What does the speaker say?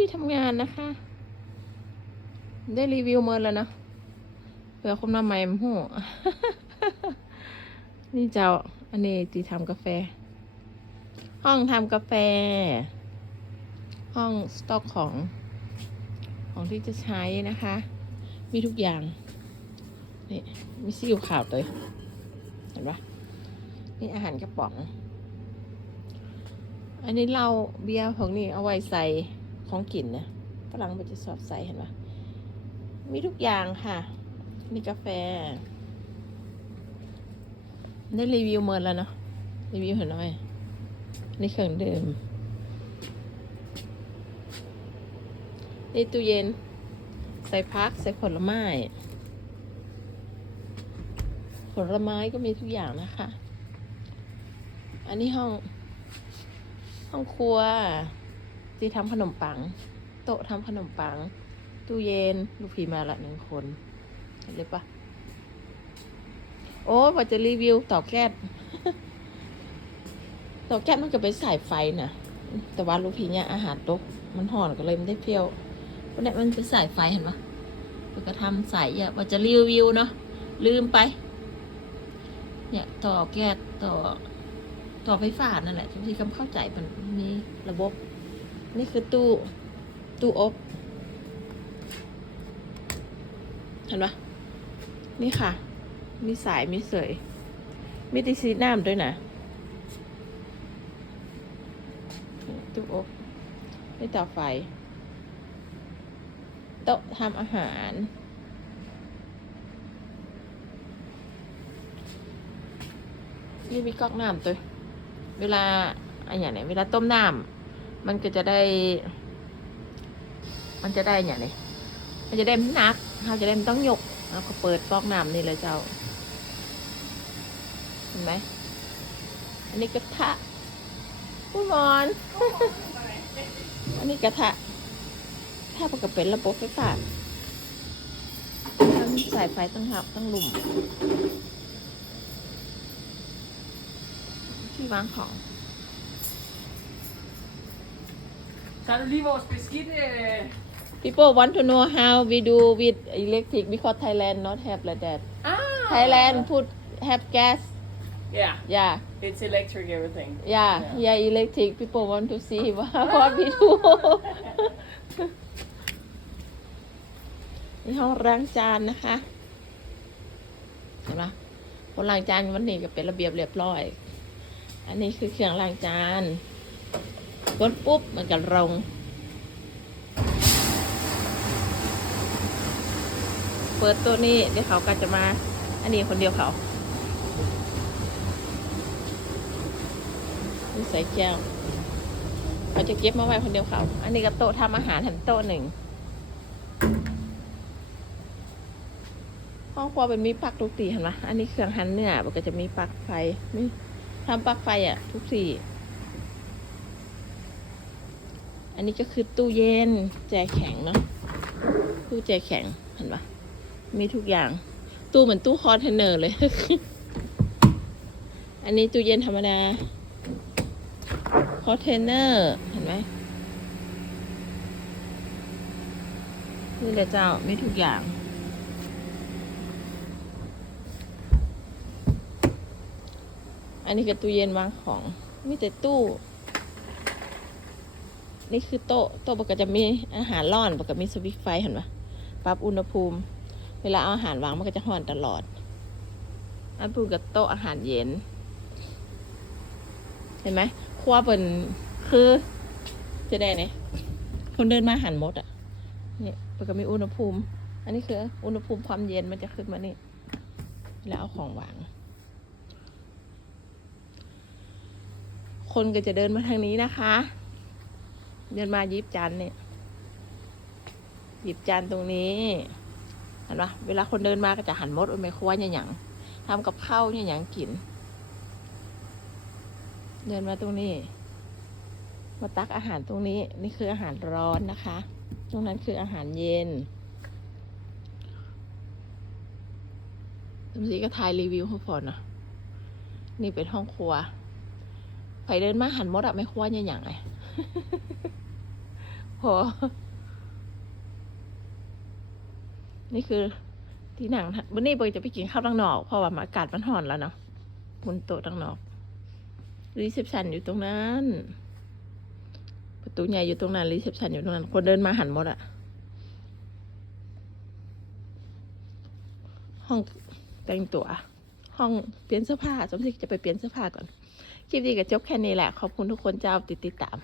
ที่ทำงานนะคะ ได้รีวิวเมินแล้วนะเผื่อคนมาใหม่มหูนี่เจ้าอันนี้ตีทำกาแฟ ห้องทำกาแฟ ห้องสต็อกของ ของที่จะใช้นะคะ มีทุกอย่างนี่มีซีอิ๊วขาวเลยเห็นปะนี่อาหารกระป๋อง อันนี้เราเบียร์ของนี่เอาไว้ใส่ ของกินนะฝรั่งมันจะสอบใส่เห็นปะมีทุกอย่างค่ะนี่กาแฟ ได้รีวิวเมินแล้วเนาะรีวิวเห็นหน่อยนี่เครื่องดื่มนี่ตู้เย็น ใส่พัก ใส่ผลไม้ ผลไม้ก็มีทุกอย่างนะคะ อันนี้ห้อง ห้องครัว ที่ทำขนมปัง โต๊ะทำขนมปัง ตู้เย็น ลูกพีมาละหนึ่งคน เห็นเลยปะโอ้ว่าจะรีวิวต่อแก๊สต่อแก๊สมันก็เป็นสายไฟนะแต่ว่าลูกพีเนี่ยอาหารตกมันห่อนก็เลยไม่ได้เพี้ยวเพราะนี่มันเป็นสายไฟเห็นปะแล้วก็ทำสายอย่าว่าจะรีวิวเนาะลืมไป เนี่ยต่อแก๊สต่อต่อไฟฟ้านั่นแหละที่คำเข้าใจมันมีระบบ นี่คือตู้ ตู้อบ เห็นปะนี่ค่ะ มีสายมีเสย มีตีซีน้ำด้วยนะ ตู้อบนี่เต่อไฟ โต๊ะทำอาหารนี่มีก๊อกน้ำตัว เวลาอะไรอย่างเนี้ยเวลาต้มน้ำ มันก็จะได้ มันจะได้อย่างนี้มันจะได้ไม่หนักเราจะได้ไม่ต้องยกเราก็เปิดก๊อกน้ำนี่เลยเจ้า เห็นไหม อันนี้กระทะผู้มอน อันนี้กระทะ ถ้าปกติเป็นระบบไฟฟ้าถ้ามีสายไฟต้องหับต้องหลุม ที่วางของ Kan du lige vores beskidt... Øh... People want to know how we do with electric because Thailand not have like that. Ah! Thailand put have gas. Yeah, Yeah, it's electric everything. yeah, Yeah. yeah. Electric. People want to see what, what we do. นี่ห้องล้างจานนะคะเห็นปะคนล้างจานวันนี้ก็เป็นระเบียบเรียบร้อย อันนี้คือเครื่องล้างจาน กดปุ๊บมันก็ลง เปิดตัวนี้เดี๋ยวเขาก็จะมา อันนี้คนเดียวเขาใส่แก้วเขาจะเก็บมาไว้คนเดียวเขา อันนี้ก็โต๊ะทำอาหารแถมโต๊ะหนึ่งห้องครัวเป็นมีปลั๊กทุกตีเห็นไหมอันนี้เครื่องหันเนื้อมันก็จะมีปลั๊กไฟมีทำปลั๊กไฟอะ ทุกสี่ อันนี้ก็คือตู้เย็นแจแข็งเนาะตู้แจแข็งเห็นปะมีทุกอย่าง ตู้เหมือนตู้คอนเทนเนอร์เลย อันนี้ตู้เย็นธรรมดาคอนเทนเนอร์เห็นไหมนี่แหละเจ้ามีทุกอย่างอันนี้ก็ตู้เย็นวางของ มีแต่ตู้ นี่คือโต๊ะโต๊ะปกติจะมีอาหารร้อนปกติมีสวิตไฟเห็นปะปรับอุณหภูมิ เวลาเอาอาหารวางมันก็จะร้อนตลอด อันพูกับโต๊ะอาหารเย็น เห็นไหมครัวเป็นคือ จะได้เนี่ยคนเดินมาหันหมดอะนี่ปกติมีอุณหภูมิ อันนี้คือ อุณหภูมิความเย็นมันจะขึ้นมานี่แล้วเอาของวางคนก็จะเดินมาทางนี้นะคะ เดินมาหยิบจานเนี่ยหยิบจานตรงนี้เห็นปะเวลาคนเดินมาก็จะหันมดโอ้ยไมครัวเนี่ยหยังทำกับข้าวเนี่ยหยังกิน เดินมาตรงนี้ มาตักอาหารตรงนี้ นี่คืออาหารร้อนนะคะ ตรงนั้นคืออาหารเย็นตรงนี้ก็ถ่ายรีวิวให้พอนะนี่เป็นห้องครัวใครเดินมาหันมดอะไม่ครัวเนี่ยหยังไง พอ นี่คือที่หนังวันนี้บอยจะไปกินข้าวดังนอก เพราะว่าอากาศมันร้อนแล้วเนาะมุนโตะดังนอกรีเซพชันอยู่ตรงนั้น ประตูใหญ่อยู่ตรงนั้นรีเซพชันอยู่ตรงนั้น คนเดินมาหันหมดอะห้องแต่งตัว ห้องเปลี่ยนเสื้อผ้าสมศรีจะไปเปลี่ยนเสื้อผ้าก่อน คลิปนี้ก็จบแค่นี้แหละ ขอบคุณทุกคนเจ้าติดติดตาม